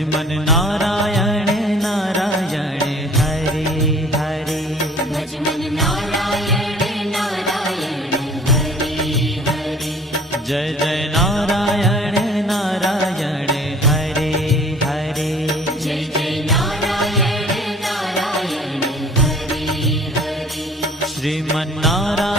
Bhajman Narayan Narayan Hare Hare. Bhajman Narayan Narayan Hare Hare. Jai Jai Narayan Narayan Hare Hare. Jai Jai Narayan Narayan Hare Hare. Shriman Narayan